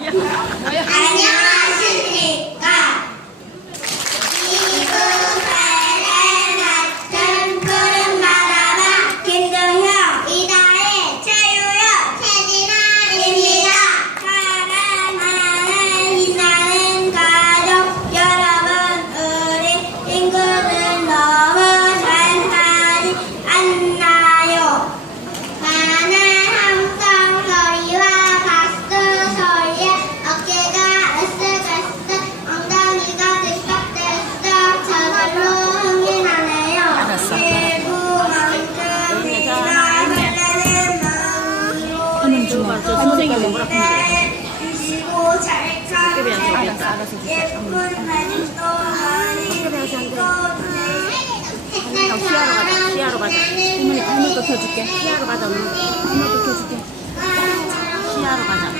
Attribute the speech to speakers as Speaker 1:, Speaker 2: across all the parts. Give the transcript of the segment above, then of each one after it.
Speaker 1: 哎
Speaker 2: 呀哎呀 주면 선생이
Speaker 1: 먹으라
Speaker 2: 알았어 알았어 가자 피하러 할머니 또 켜줄게 피하러 가자 어머니 또 켜줄게
Speaker 1: 피하러
Speaker 3: 가자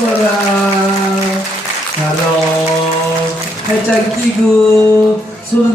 Speaker 3: 예뻐라. 바로 팔짱 뛰고 손은